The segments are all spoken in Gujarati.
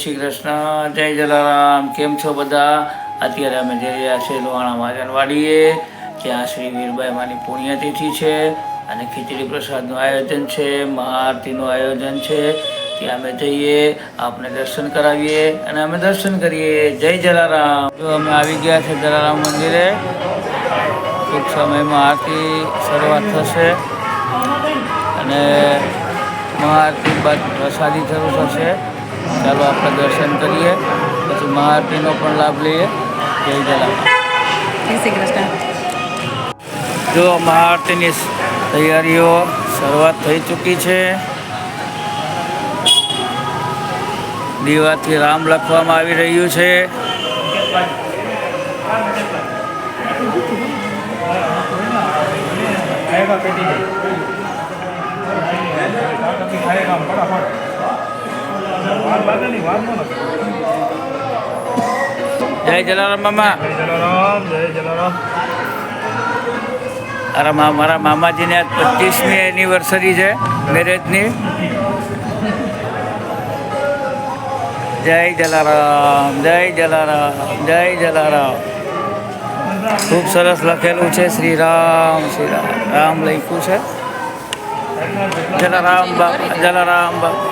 શ્રી કૃષ્ણ, જય જલારામ. કેમ છો બધા? અત્યારે અમે જઈ રહ્યા છીએ લોહાણા મહાજનવાડીએ, ત્યાં શ્રી વીરબાઈ માની પુણ્યતિથિ છે અને ખીચડી પ્રસાદનું આયોજન છે, મહાઆરતીનું આયોજન છે. ત્યાં અમે જઈએ, આપને દર્શન કરાવીએ અને અમે દર્શન કરીએ. જય જલારામ. જો અમે આવી ગયા છે જલારામ મંદિરે. ટૂંક સમયમાં આરતી શરૂઆત થશે અને મહાઆરતી બાદ પ્રસાદી શરૂ થશે. ચાલો આપણે દર્શન કરીએ, પછી મહાઆરતીનો પણ લાભ લઈએ. જય જલારામ. જય શ્રી કૃષ્ણ. જો મહાઆરતીની તૈયારીઓ શરૂઆત થઈ ચૂકી છે. દીવાથી રામ લખવામાં આવી રહ્યું છે. જય જલારામ મામા. અરે મારા મામાજીને આજ 25મી એનિવર્સરી છે મેરેજની. જય જલારામ, જય જલારામ, જય જલારામ. ખૂબ સરસ લખેલું છે શ્રી રામ રામ લખ્યું છે. જલારામ બાપા, જલારામ બાપા.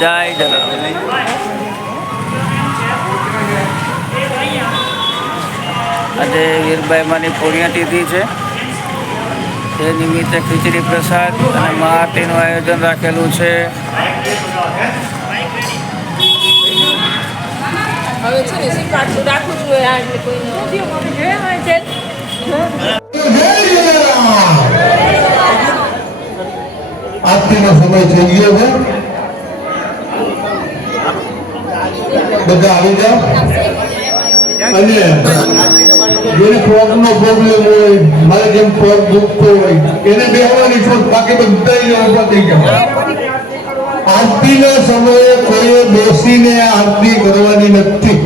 જય જલારામ. આજે વીરબાઈ માની પુણ્યતિથિ છે. તે નિમિત્તે ખીચડી પ્રસાદ અને મહાઆરતીનું આયોજન રાખેલું છે. હવે છે ને શીખવાડતું રાખવું જોઈએ આ એટલે કોઈને આરતીનો સમય થઈ ગયો છે. બધા આવી જાઓ. અને જેને પગનો પ્રોબ્લેમ હોય, મારે જેમ પગ દુખતો હોય, એને બેહવાની છોડ, બાકી બધા ઉભા થઈ ગયા. આરતીના સમયે કોઈએ બેસીને આરતી કરવાની નથી.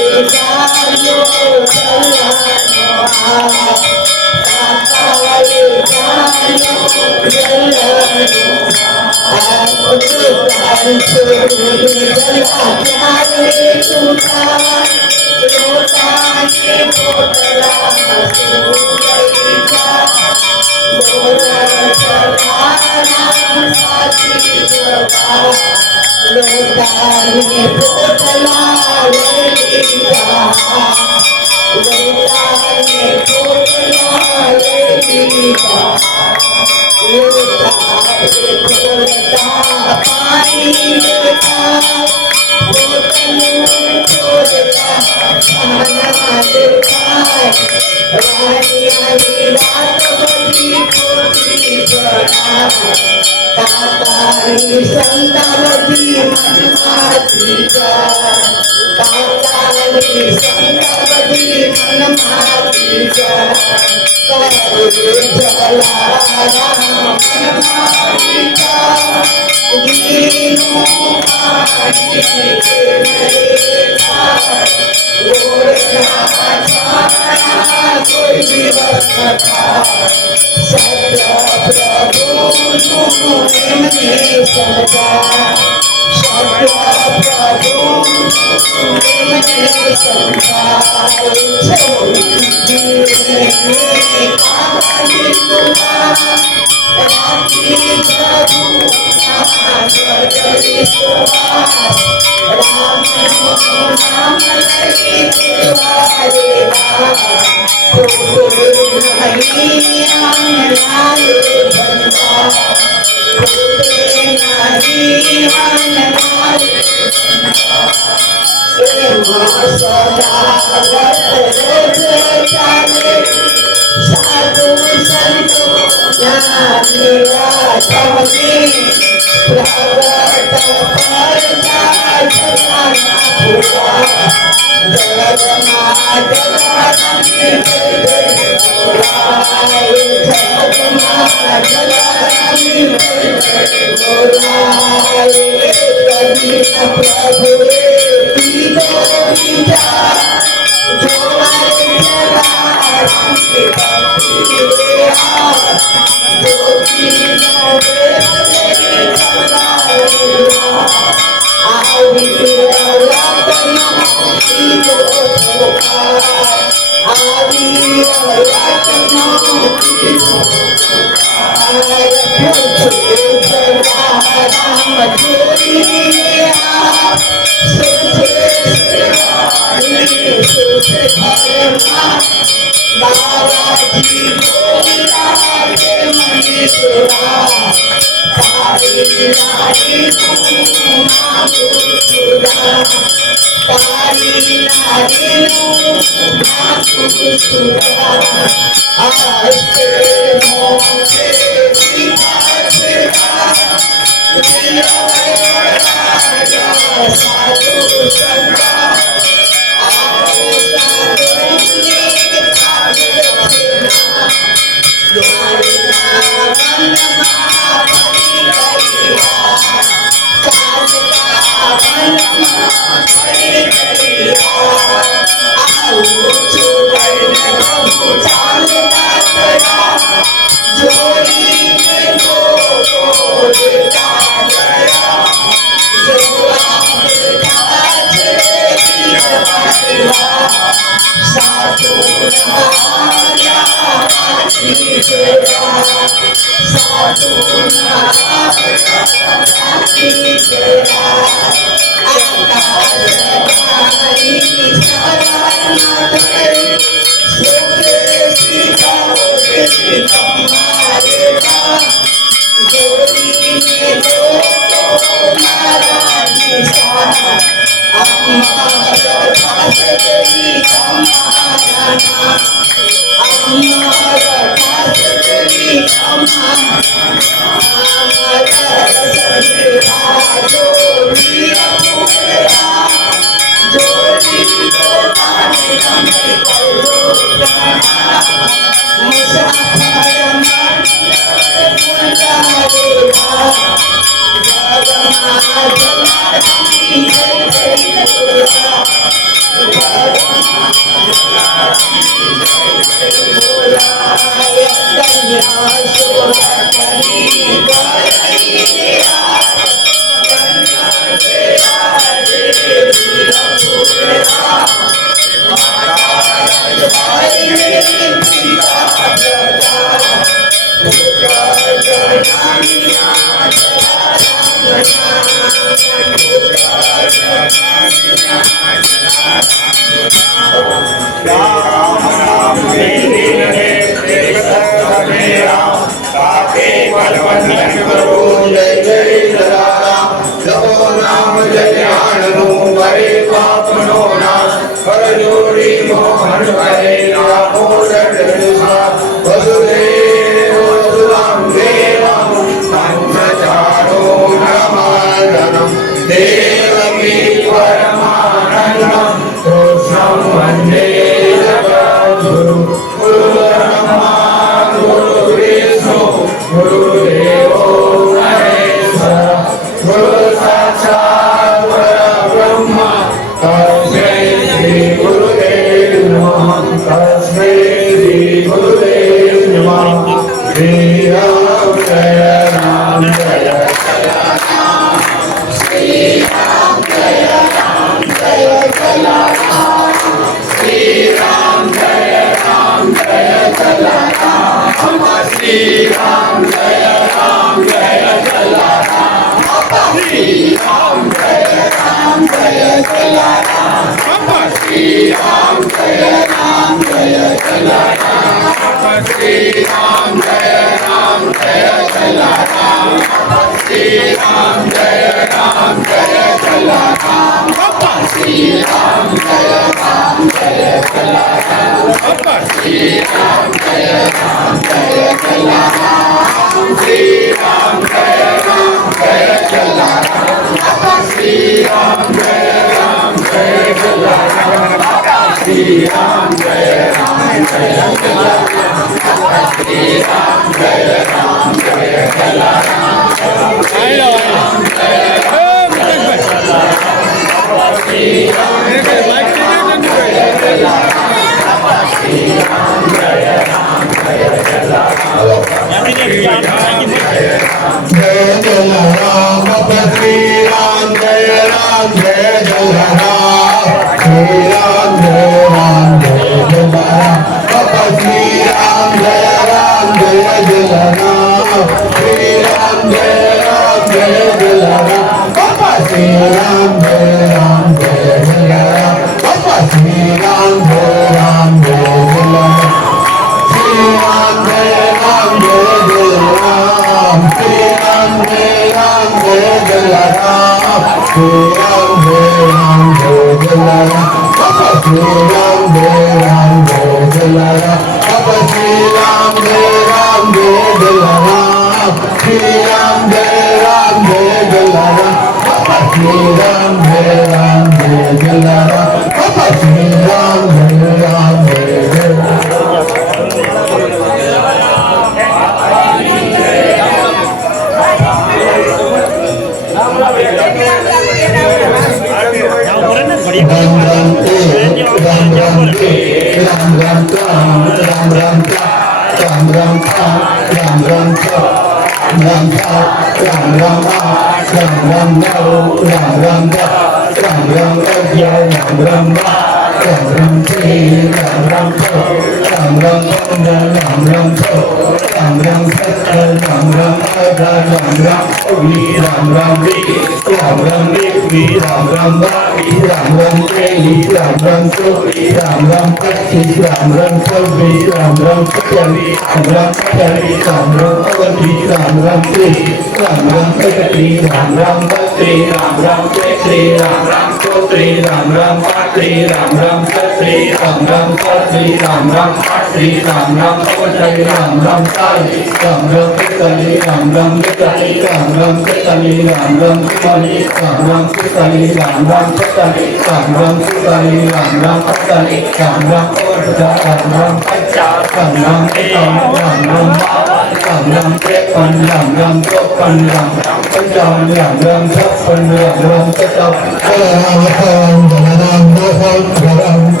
Ram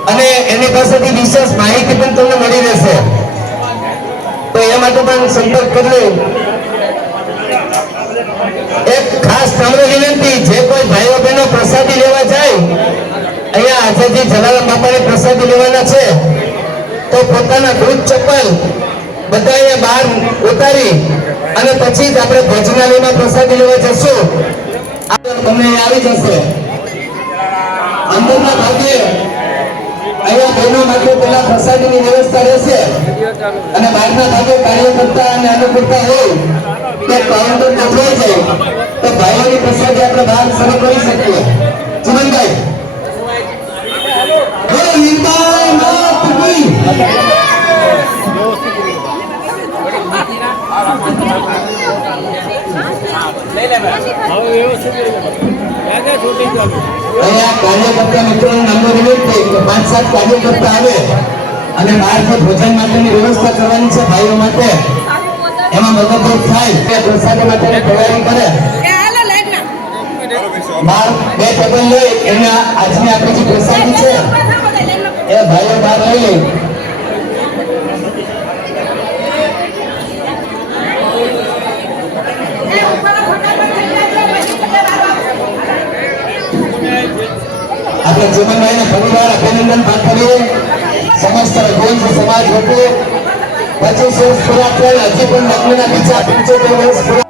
અને એની પાસેથી વિશેષ માહિતી પણ તમને મળી રહેશે. તો એ માટે પણ સંપર્ક કરી એક ખાસ નમ્ર વિનંતી, જે કોઈ ભાઈઓ બહેનો પ્રસાદી લેવા જાય, અહીંયા આજેથી જલારામ બાપાની પ્રસાદી લેવાના છે, તો પોતાના બૂટ ચપ્પલ બધાએ બહાર ઉતારી અને પછી જ આપણે ભોજનાલયમાં પ્રસાદી લેવા જશું. તમને આવી જશે. અંદરના ભાગે અહીંયા બહેનો માટે પેલા પ્રસાદીની વ્યવસ્થા રહેશે અને બહારના ભાગે કાર્યકર્તા અને અનુકૂળતા હોય કે કાઉન્ટર ગોઠવાઈ જાય તો ભાઈઓની પ્રસાદી આપણે બહાર શરૂ કરી શકીએ. ચમનભાઈ બોલો લીંબાઈ માત કી. અહીંયા કાર્યકર્તા મિત્રોને નમ્ર વિનંતી કે 5-7 કાર્યકર્તા આવે અને બહારથી ભોજન માટેની વ્યવસ્થા કરવાની છે ભાઈઓ માટે. એમાં મદદરૂપ થાય કે પ્રસાદી માટેની તૈયારી કરે. બહાર 2 ટેબલ લઈ એને આજની આપણી જે પ્રસાદી છે એ ભાઈઓ બહાર લઈ લે. આપણે ચમનભાઈને ફરીવાર અભિનંદન પાઠવીએ. સમસ્ત રઘુવંશ સમાજ વતી 25 વર્ષ પૂરા થયા, હજી પણ લગ્નના બીજા 75 વર્ષ પૂરા.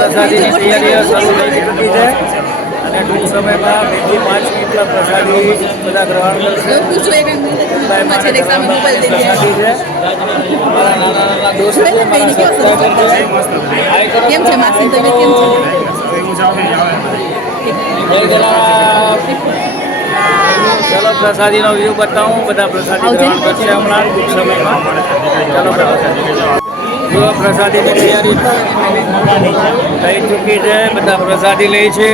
પ્રસાદીની તૈયારીઓ શરૂ થઈ ચૂકી છે અને ટૂંક સમયમાં 2 થી 5 મિનિટમાં પ્રસાદી બધા ગ્રહણ કરશે. પ્રસાદી છે. અમારા નાના દોસ્ત છે, મારા સબસ્ક્રાઈબર છે. કેમ છે માસી, તમે કેમ છો? જય જલારામ. ચલો પ્રસાદીનો વ્યૂ બતાવું. બધા પ્રસાદી ગ્રહણ કરશે હમણાં ટૂંક સમયમાં. ચલો જો પ્રસાદીની તૈયારી થઈ ચૂકી છે. બધા પ્રસાદી લે છે.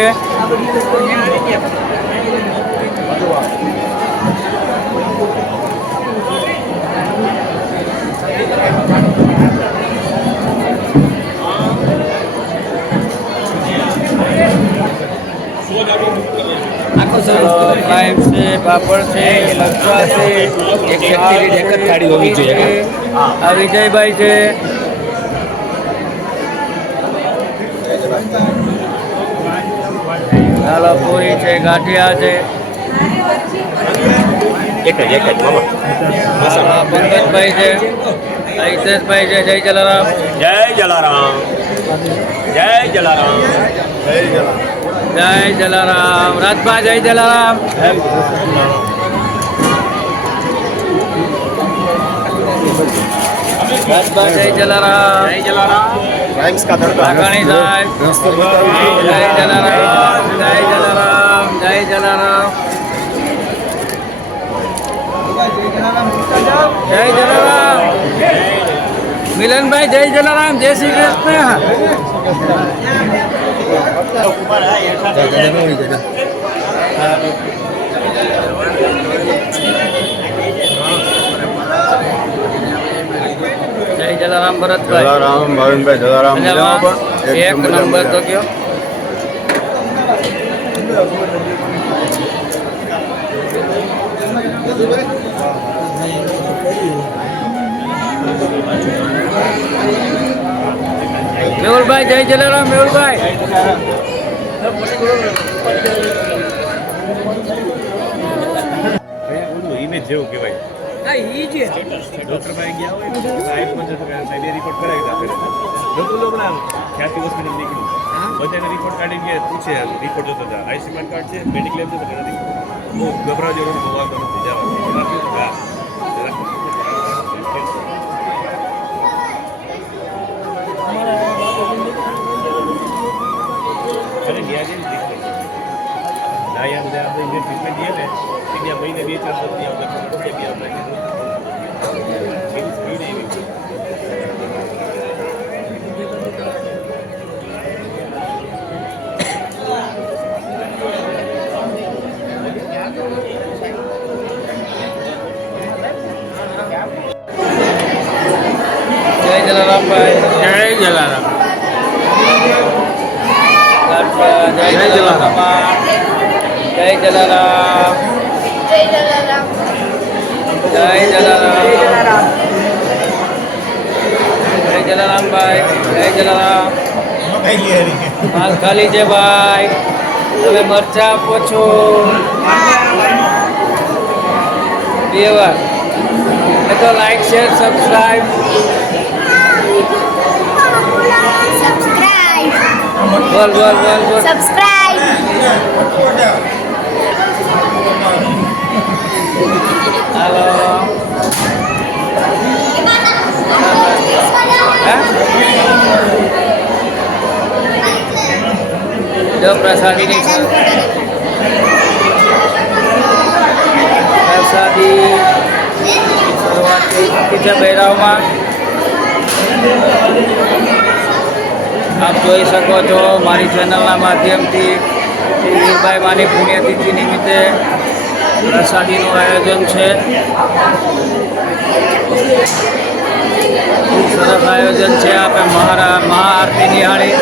ફ્રાઈમ છે, પાપડ છે, લચ્છા છે, એક શક્તિની એક જ થાળી હોવી જોઈએ. આ વિજયભાઈ છે. ચાલો પૂરી છે, ગાંઠિયા છે. પંકજભાઈ છે, હિતેશભાઈ છે. જય જલારામ. જય જલારામ. જય જલારામ. જય જલારામ. જય જલારામ. રાજભા જય જલારામ. રાજભા જય જલારામ. જય જલારામ. રાઈમ્સ કા તડકા. લાખાણી સાહેબ જય જલારામ. જય જલારામ. જય જલારામ. જય જલારામ. મિલનભાઈ જય જલારામ. જય શ્રી કૃષ્ણ. જય જલારામ ભરતભાઈ. જલારામ ભાવિનભાઈ. જલારામ. એક નંબર તો કયો. મેહુલભાઈ જય જલારામ. મેહુલભાઈ ઇમેજ જેવું કહેવાય. ડોક્ટર પાસે ગયા હોય સાહેબ પણ સાહેબે રિપોર્ટ કરાવી આપે. ડોક્ટર લોકો ખ્યાતિ હોસ્પિટલ નીકળ્યું બધાને રિપોર્ટ કાઢીને પૂછે. રિપોર્ટ જોતા હતા. આઈસીયુમાં કાર્ડ છે, મેડિક્લેમ છે, તો નથી. બહુ ગભરાવ જેવું હોવાતો નથી. જવા અને ત્યાં જઈને બધા આપણે ટ્રીટમેન્ટ દઈએ ને ત્યાં મહિને 2-4 જય જલારામ ભાઈ. જય જલારામ. જય જલારામ. જય જલારામ. જય જલારામ. જય જલારામ ભાઈ. જય જલારામ. માલ ખાલી છે ભાઈ. તમે મરચા આપો છો 2 વાર. એ તો લાઈક શેર સબસ્ક્રાઈબ. બોલ બોલ બોલ બોલ. હાલો. જો પ્રસાદીની પ્રસાદી શરૂઆત થઈ છે બૈરાવમાં. આપ જોઈ શકો છો મારી ચેનલના માધ્યમથી શ્રી વીરબાઈ માની પુણ્યતિથિ નિમિત્તે પ્રસાદીનું આયોજન છે. ખૂબ સરસ આયોજન છે. આપણે મહાઆરતી નિહાળી.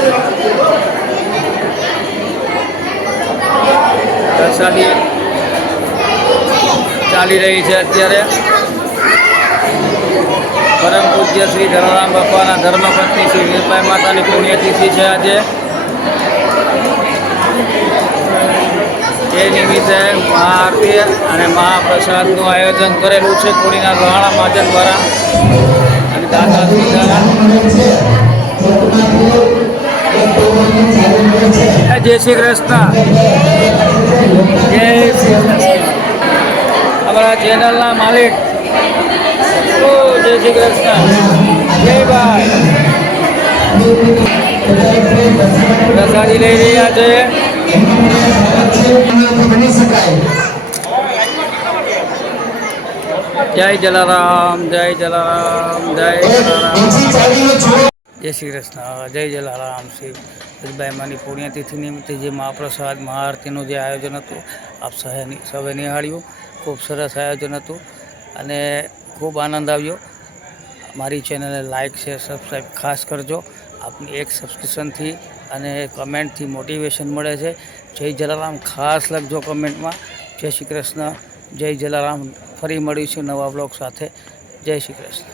પ્રસાદી ચાલી રહી છે અત્યારે. પરમ પૂજ્ય શ્રી ધરમરામ બાપાના ધર્મપત્ની શ્રી વીરબાઈ માતાની પુણ્યતિથિ છે આજે. એ નિમિત્તે મહાઆરતી અને મહાપ્રસાદનું આયોજન કરેલું છે કોડીના રોહાણા મહાજન દ્વારા અને દાદાશ્રી દ્વારા. જય શ્રી કૃષ્ણ. જય શ્રી કૃષ્ણ. અમારા ચેનલના માલિક જય શ્રી કૃષ્ણ. જય ભાઈ. પ્રસાદી લઈ રહ્યા છે. જય જલારામ. જય જલારામ. જય જલારામ. જય શ્રી કૃષ્ણ. જય જલારામ. શ્રી વીરબાઈ માની પુણ્યતિથિ નિમિત્તે જે મહાપ્રસાદ મહાઆરતીનું જે આયોજન હતું આપ સૌએ નિહાળ્યું. ખૂબ સરસ આયોજન હતું અને ખૂબ આનંદ આવ્યો. મારી ચેનલને લાઇક શેર સબસ્ક્રાઈબ ખાસ કરજો. આપની એક સબસ્ક્રિપ્શનથી અને કમેન્ટથી મોટિવેશન મળે છે. જય જલારામ ખાસ લખજો કમેન્ટમાં. જય શ્રી કૃષ્ણ. જય જલારામ. ફરી મળીશું નવા બ્લોગ સાથે. જય શ્રી કૃષ્ણ.